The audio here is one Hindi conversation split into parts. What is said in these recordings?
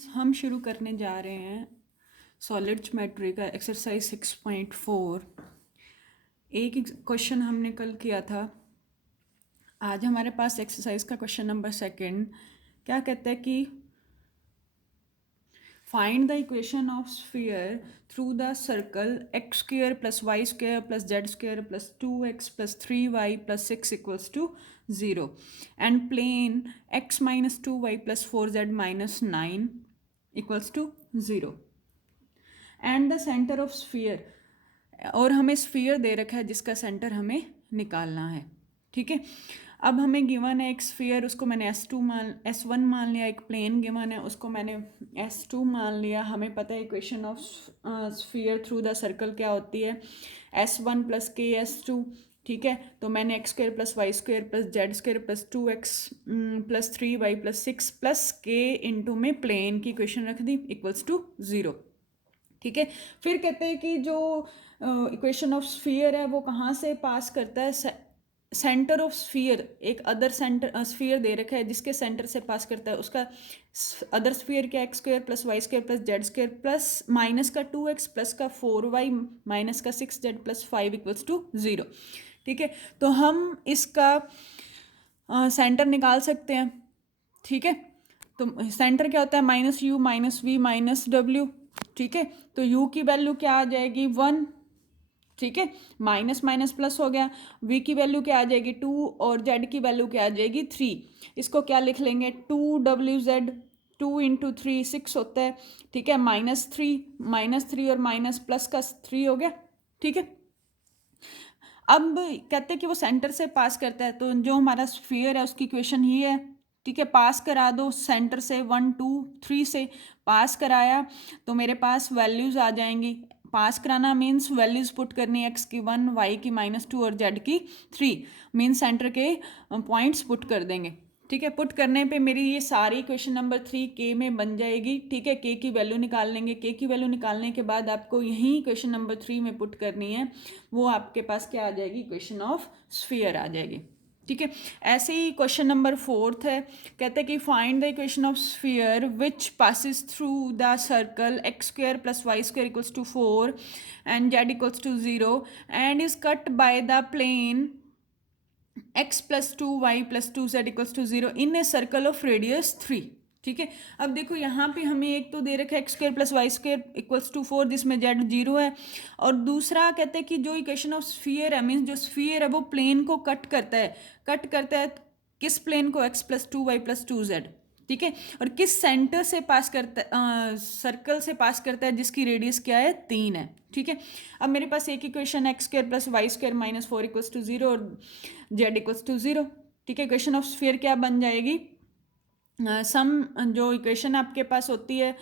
स्टूडेंट्स, हम शुरू करने जा रहे हैं सॉलिड ज्योमेट्री का एक्सरसाइज 6.4। एक क्वेश्चन हमने कल किया था। आज हमारे पास एक्सरसाइज का क्वेश्चन नंबर सेकंड क्या कहता है कि find the equation of sphere through the circle x square plus y square plus z square plus 2x plus 3y plus 6 equals to 0 and plane x minus 2y plus 4z minus 9 equals to 0 and the centre of sphere. और हमें स्फीयर दे रखा है जिसका सेंटर हमें निकालना है। ठीक है, अब हमें गिवन है एक स्फीयर, उसको मैंने S1 मान लिया। एक प्लेन गिवन है, उसको मैंने S2 मान लिया। हमें पता है equation of sphere through the circle क्या होती है, S1 प्लस के S2। ठीक है, तो मैंने x square plus y square plus z square plus 2x plus 3y plus 6 plus K into में प्लेन की इक्वेशन रख दी इक्वल्स टू 0। ठीक है, फिर कहते हैं कि जो इक्वेशन ऑफ स्फीयर है वो कहाँ से पास करता है, सेंटर ऑफ स्फीयर। एक अदर सेंटर स्फीयर दे रखा है जिसके सेंटर से पास करता है, उसका अदर स्फीयर क्या, x square plus y square plus z square plus minus का 2x प्लस का 4y माइनस का 6z प्लस 5 इक्वल्स टू 0। ठीक है, तो हम इसका सेंटर निकाल सकते हैं। ठीक है, तो सेंटर क्या होता है, minus U minus V minus W. ठीक है, तो u की वैल्यू क्या आ जाएगी 1। ठीक है, माइनस माइनस प्लस हो गया। v की वैल्यू क्या आ जाएगी 2 और z की वैल्यू क्या आ जाएगी 3। इसको क्या लिख लेंगे 2wz, 2 इंटू 3 6 होता है। ठीक है, माइनस थ्री और माइनस प्लस का 3 हो गया। ठीक है, अब कहते हैं कि वो सेंटर से पास करता है, तो जो हमारा स्फीयर है उसकी इक्वेशन ही है। ठीक है, पास करा दो सेंटर से 1 2 3 से पास कराया तो मेरे पास वैल्यूज आ जाएंगी। पास कराना मीन्स वैल्यूज पुट करनी, एक्स की 1 वाई की -2 और जेड की 3 मीन्स सेंटर के पॉइंट्स पुट कर देंगे। ठीक है, पुट करने पे मेरी ये सारी इक्वेशन नंबर 3 के में बन जाएगी। ठीक है, के की वैल्यू निकाल लेंगे। के की वैल्यू निकालने के बाद आपको यही इक्वेशन नंबर 3 में पुट करनी है, वो आपके पास क्या आ जाएगी, इक्वेशन ऑफ स्फीयर आ जाएगी। ठीक है, ऐसे ही क्वेश्चन नंबर 4 है, कहते हैं कि find the equation of sphere which passes through the circle x square plus y square equals to 4 and z equals to 0 and is cut by the plane x plus 2y plus 2z equals to 0 in a circle of radius 3। ठीक है, अब देखो यहाँ पे हमें एक तो दे रखा है x square plus y square equals to 4 जिसमें जेड 0 है, और दूसरा कहते हैं कि जो इक्वेशन ऑफ स्फीयर है मीन्स जो स्फीयर है वो प्लेन को कट करता है किस प्लेन को, x plus 2y plus 2z। ठीक है, और किस सेंटर से पास करता है, सर्कल से पास करता है जिसकी रेडियस क्या है 3 है। ठीक है, अब मेरे पास एक equation x square plus y square minus 4 equals to 0 और जेड इक्वल्स टू 0। ठीक है, इक्वेशन ऑफ स्फीयर क्या बन जाएगी, सम जो इक्वेशन आपके पास होती है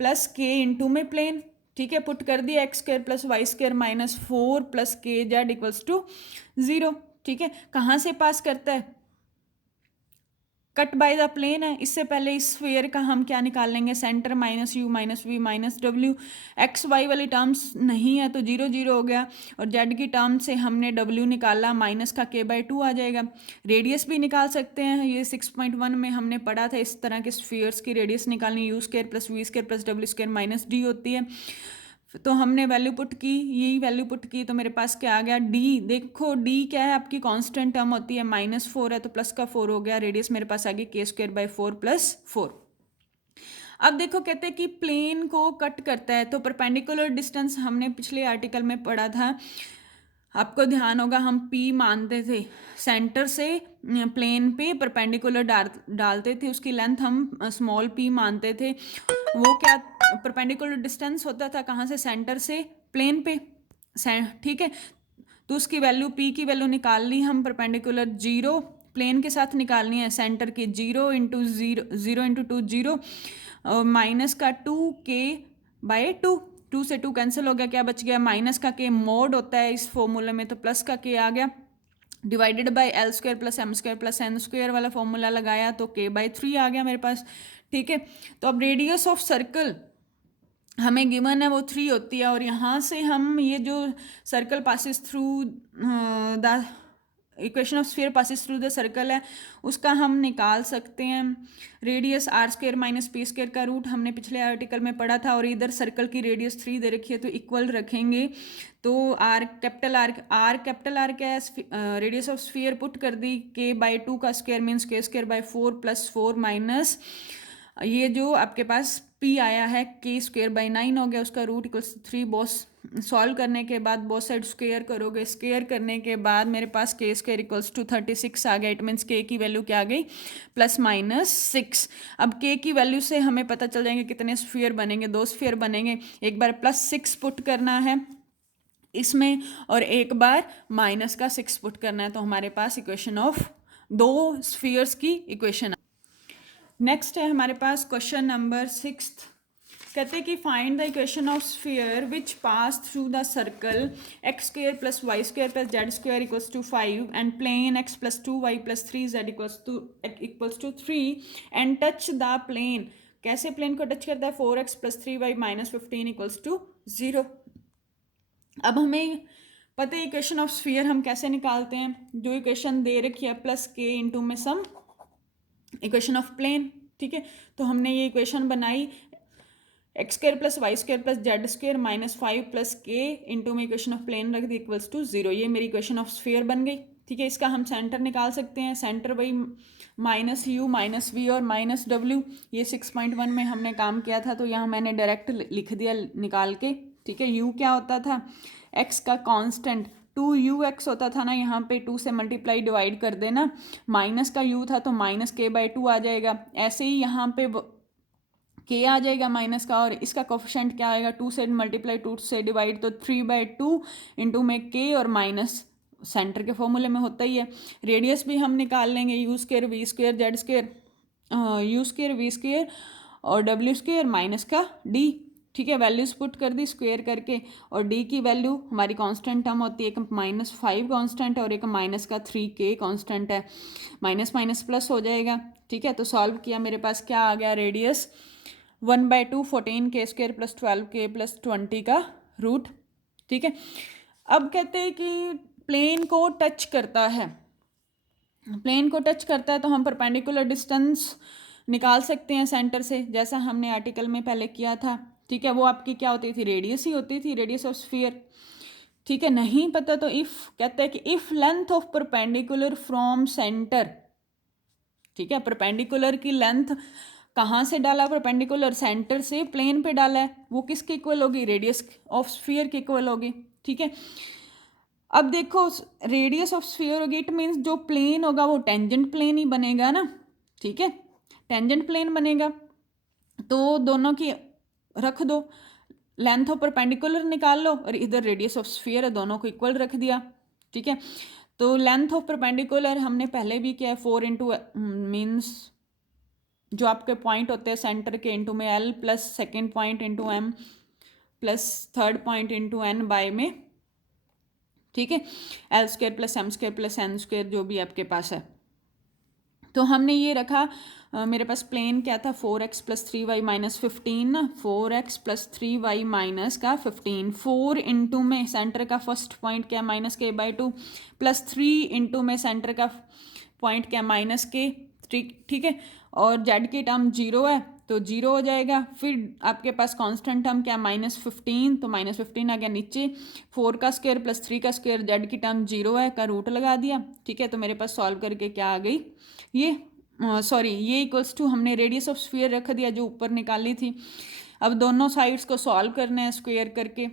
प्लस के इंटू में प्लेन। ठीक है, पुट कर दिया x square plus y square minus 4 plus K z equals to 0। ठीक है, कहाँ से पास करता है, कट बाय द प्लेन है। इससे पहले इस स्फीयर का हम क्या निकाल लेंगे, centre minus U minus V minus W. X y वाली टर्म्स नहीं है तो 0 0 हो गया, और जेड की टर्म से हमने डब्ल्यू निकाला, माइनस का k/2 आ जाएगा। रेडियस भी निकाल सकते हैं, ये 6.1 में हमने पढ़ा था इस तरह के स्फीयर्स की रेडियस निकालनी, U square plus V square plus W square minus D होती है। तो हमने वैल्यू पुट की, यही वैल्यू पुट की, तो मेरे पास क्या आ गया डी। देखो डी क्या है, आपकी कांस्टेंट टर्म होती है, -4 है तो प्लस का 4 हो गया। रेडियस मेरे पास आ गई k²/4 + 4। अब देखो कहते हैं कि प्लेन को कट करता है, तो परपेंडिकुलर डिस्टेंस हमने पिछले आर्टिकल में पढ़ा था, आपको ध्यान होगा हम P मानते थे, सेंटर से प्लेन पे परपेंडिकुलर डालते थे, उसकी लेंथ हम स्मॉल p मानते थे। वो क्या परपेंडिकुलर डिस्टेंस होता था, कहाँ से, सेंटर से प्लेन पे। ठीक है, तो उसकी वैल्यू p की वैल्यू निकाल ली हम, परपेंडिकुलर 0 प्लेन के साथ निकालनी है, सेंटर की 0 इंटू 0 इंटू 2 0 और माइनस का 2k/2, 2 से 2 कैंसिल हो गया, क्या बच गया, माइनस का k मोड होता है इस फॉर्मूले में तो प्लस का k आ गया, divided by l² plus m² plus n² वाला फॉर्मूला लगाया तो k/3 आ गया मेरे पास। ठीक है, तो अब रेडियस ऑफ सर्कल हमें गिवन है वो 3 होती है, और यहाँ से हम ये जो circle passes through the equation of sphere passes through the circle है उसका हम निकाल सकते हैं। Radius R square minus P square का रूट हमने पिछले आर्टिकल में पढ़ा था, और इधर सर्कल की रेडियस 3 दे रखी है तो इक्वल रखेंगे। तो आर कैपिटल आर क्या है, रेडियस ऑफ स्फीयर पुट कर दी, के बाई 2 का स्क्वायर मीन्स के स्क्वायर बाई 4 प्लस 4 माइनस ये जो आपके पास पी आया है के स्क्वायर बाई 9 हो गया, उसका रूट इक्वल्स 3। बॉस सॉल्व करने के बाद बोथ साइड स्क्वायर करोगे, स्क्वायर करने के बाद मेरे पास के स्क्वायर इक्वल्स टू 36 आ गया। इट मीन्स के की वैल्यू क्या आ गई, प्लस माइनस 6। अब के की वैल्यू से हमें पता चल जाएंगे कितने स्फीयर बनेंगे, 2 स्फीयर बनेंगे। एक बार प्लस 6 पुट करना है इसमें और एक बार माइनस का 6 पुट करना है, तो हमारे पास इक्वेशन ऑफ 2 स्फीयर्स की इक्वेशन। नेक्स्ट है हमारे पास क्वेश्चन नंबर 6। कहते हैं कि find the equation of sphere which pass through the circle x square plus y square plus z square equals to 5 and plane x plus 2y plus 3z equals to 3 and touch the plane. कैसे प्लेन को टच करता है, 4x plus 3y minus 15 equals to 0। अब हमें पता है इक्वेशन ऑफ स्फीयर हम कैसे निकालते हैं, जो इक्वेशन दे रखी है प्लस के इंटू में सम इक्वेशन ऑफ प्लेन। ठीक है, तो हमने ये इक्वेशन बनाई, x square plus y square plus z square minus 5 plus K into में इक्वेशन ऑफ प्लेन रख दी इक्वल्स टू 0। ये मेरी इक्वेशन ऑफ स्फीयर बन गई। ठीक है, इसका हम सेंटर निकाल सकते हैं, सेंटर वही माइनस यू माइनस वी और माइनस डब्ल्यू। ये 6.1 में हमने काम किया था तो यहाँ मैंने डायरेक्ट लिख दिया निकाल के। ठीक है, यू क्या होता था, एक्स का कांस्टेंट 2ux होता था ना, यहाँ पे 2 से मल्टीप्लाई डिवाइड कर देना, माइनस का u था तो माइनस के बाई 2 आ जाएगा। ऐसे ही यहाँ पे के आ जाएगा माइनस का, और इसका कोफिशिएंट क्या आएगा, 2 से मल्टीप्लाई 2 से डिवाइड तो 3/2 इंटू में के और माइनस सेंटर के फॉर्मूले में होता ही है। रेडियस भी हम निकाल लेंगे, U square V square Z square U square V square और डब्ल्यू स्क्वायर माइनस का डी। ठीक है, वैल्यूज पुट कर दी स्क्वायर करके, और डी की वैल्यू हमारी कांस्टेंट टर्म होती है, एक -5 कांस्टेंट है और एक माइनस का 3k कांस्टेंट है, माइनस माइनस प्लस हो जाएगा। ठीक है, तो सॉल्व किया, मेरे पास क्या आ गया, radius 1/2 14k square plus 12k plus 20 का रूट। ठीक है, अब कहते हैं कि प्लेन को टच करता है, प्लेन को टच करता है तो हम परपेंडिकुलर डिस्टेंस निकाल सकते हैं सेंटर से, जैसा हमने आर्टिकल में पहले किया था। ठीक है, वो आपकी क्या होती थी, रेडियस ही होती थी, रेडियस ऑफ स्फीयर। ठीक है, नहीं पता तो इफ कहते हैं कि if length of perpendicular from centre. ठीक है, परपेंडिकुलर की लेंथ कहाँ से डाला, परपेंडिकुलर सेंटर से प्लेन पे डाला है, वो किसके इक्वल होगी, रेडियस ऑफ स्फीयर के इक्वल होगी। ठीक है, अब देखो रेडियस ऑफ स्फीयर होगी, इट मीन्स जो प्लेन होगा वो टेंजेंट प्लेन ही बनेगा ना। ठीक है, टेंजेंट प्लेन बनेगा, तो दोनों की रख दो, लेंथ ऑफ परपेंडिकुलर निकाल लो और इधर रेडियस ऑफ स्फीयर है, दोनों को इक्वल रख दिया। ठीक है, तो लेंथ ऑफ परपेंडिकुलर हमने पहले भी किया है, 4 इंटू मीन्स जो आपके पॉइंट होते हैं सेंटर के इंटू में L plus second point into M plus third point into N by में। ठीक है, L square plus M square plus N square जो भी आपके पास है। तो हमने ये रखा, मेरे पास प्लेन क्या था, 4x प्लस 3y माइनस 15 ना, 4x प्लस 3y माइनस का 15, 4 इंटू में सेंटर का फर्स्ट पॉइंट क्या, माइनस के बाई 2 प्लस 3 इंटू में सेंटर का पॉइंट क्या, माइनस के 3। ठीक है, और जेड की टर्म 0 है तो 0 हो जाएगा। फिर आपके पास कांस्टेंट टर्म क्या, -15, तो -15 आ गया नीचे, 4 का स्क्वायर प्लस 3 का स्क्वायर, जेड की टर्म 0 है का रूट लगा दिया। ठीक है, तो मेरे पास सॉल्व करके क्या आ गई, ये सॉरी ये इक्वल्स टू हमने रेडियस ऑफ स्फीयर रख दिया जो ऊपर निकाली थी। अब दोनों साइड्स को सॉल्व करना है स्क्वायर करके,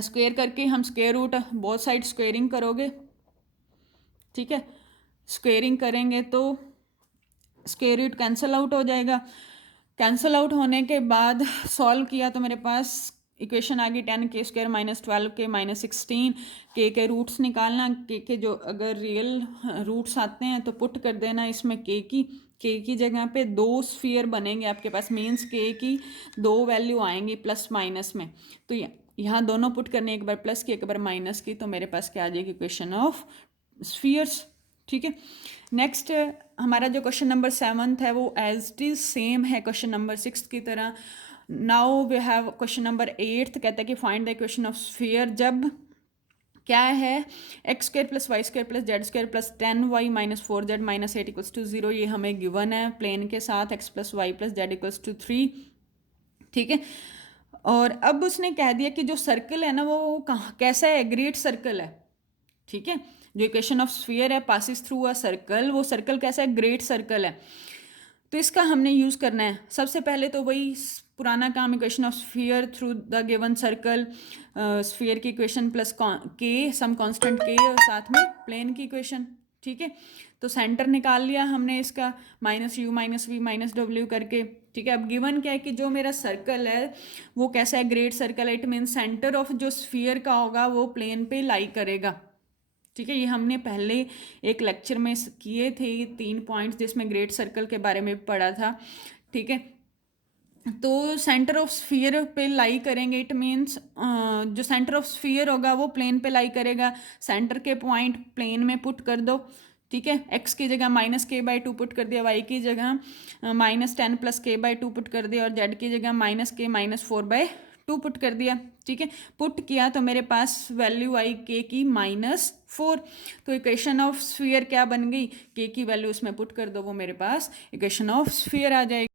स्क्वायर करके हम square root both side squaring करोगे। ठीक है, स्क्वेयरिंग करेंगे तो स्क्वायर रूट कैंसिल आउट हो जाएगा, कैंसिल आउट होने के बाद सॉल्व किया तो मेरे पास इक्वेशन आ गई 10k square minus 12k minus 16। के रूट्स निकालना, के जो अगर रियल रूट्स आते हैं तो पुट कर देना इसमें के की जगह पे 2 स्फीयर बनेंगे आपके पास, मीन्स के की 2 वैल्यू आएंगी प्लस माइनस में, तो यहाँ दोनों पुट करने, एक बार प्लस की एक बार माइनस की, तो मेरे पास क्या आ जाएगी, इक्वेशन ऑफ स्फीयर्स। ठीक है, नेक्स्ट हमारा जो क्वेश्चन नंबर 7 है वो एज इट इज सेम है क्वेश्चन नंबर 6 की तरह। Now we have question number 8, कहता है कि find the equation of sphere जब क्या है, x square plus y square plus z square plus 10y minus 4z minus 8 equals to 0, ये हमें गिवन है प्लेन के साथ, x plus y plus z equals to 3, ठीक है। और अब उसने कह दिया कि जो सर्कल है ना वो कहाँ कैसा है, ग्रेट सर्कल है, ठीक है। जो इक्वेशन ऑफ स्फीयर है पासिस थ्रू अ सर्कल, वो सर्कल कैसा है, ग्रेट सर्कल है। तो इसका हमने यूज़ करना है सबसे पहले तो वही पुराना काम, equation of sphere through the given circle, sphere की इक्वेशन प्लस के सम कांस्टेंट के और साथ में प्लेन की इक्वेशन, ठीक है। तो सेंटर निकाल लिया हमने इसका minus U minus V minus W करके, ठीक है। अब गिवन क्या है कि जो मेरा सर्कल है वो कैसा है, ग्रेट सर्कल है, इट मीन सेंटर ऑफ जो स्फीयर का होगा वो प्लेन पे लाई करेगा, ठीक है। ये हमने पहले एक लेक्चर में किए थे, ये 3 पॉइंट्स जिसमें ग्रेट सर्कल के बारे में पढ़ा था, ठीक है। तो सेंटर ऑफ स्फीयर पे लाई करेंगे, इट मीन्स जो सेंटर ऑफ स्फीयर होगा वो प्लेन पे लाई करेगा, सेंटर के पॉइंट प्लेन में पुट कर दो, ठीक है। एक्स की जगह माइनस के बाई 2 पुट कर दिया, वाई की जगह माइनस 10 प्लस के बाई 2 पुट कर दिया और जेड की जगह माइनस के माइनस 4 बाई 2 पुट कर दिया, ठीक है। पुट किया तो मेरे पास वैल्यू आई के की -4, तो इक्वेशन ऑफ स्फीयर क्या बन गई, के की वैल्यू उसमें पुट कर दो, वो मेरे पास इक्वेशन ऑफ स्फीयर आ जाएगी।